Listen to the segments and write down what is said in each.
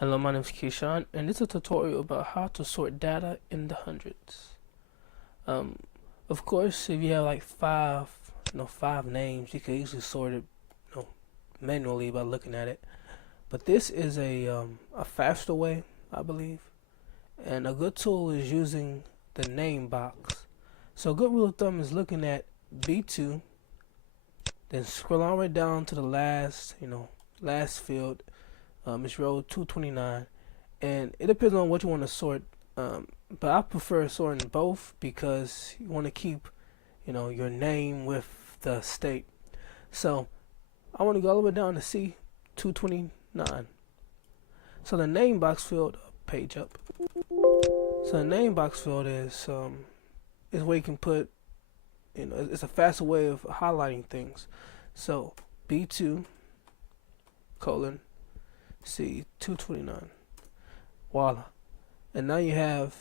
Hello, my name is Keyshawn, and this is a tutorial about how to sort data in the hundreds. Um, of course, if you have like five names, you can easily sort it, manually by looking at it. But this is a faster way, I believe, and a good tool is using the name box. So a good rule of thumb is looking at B2, then scroll all the way down to the last field. It's row 229, and it depends on what you want to sort. But I prefer sorting both because you want to keep, your name with the state. So I want to go all the way down to C229. So the name box field, page up. So the name box field is where you can put, it's a faster way of highlighting things. So B2 colon C229. Voila. And now you have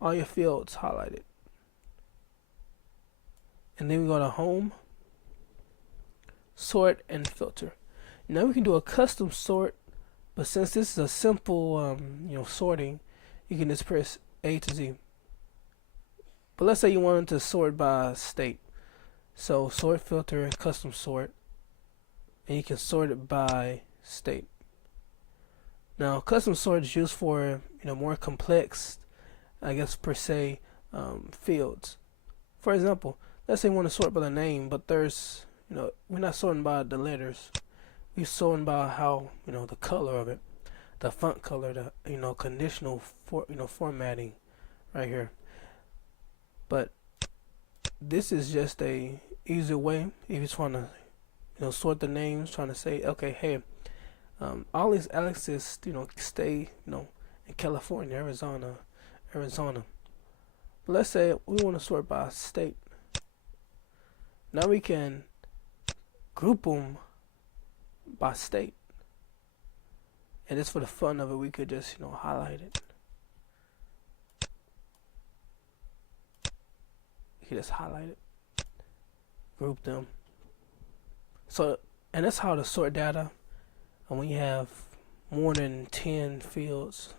all your fields highlighted. And then we go to home, sort, and filter. Now we can do a custom sort, but since this is a simple sorting, you can just press A to Z. But let's say you wanted to sort by state. So sort, filter, and custom sort, and you can sort it by state. Now custom sort is used for more complex, I guess per se, fields. For example, let's say we want to sort by the name, but there's we're not sorting by the letters. We're sorting by how the color of it, the font color, the conditional formatting right here. But this is just a easier way if you just want to sort the names, trying to say, okay, hey, all these Alexes stay in California, Arizona. But let's say we want to sort by state. Now we can group them by state, and just for the fun of it, we could just highlight it. You can just highlight it, group them. So, and that's how to sort data. And when you have more than 10 fields,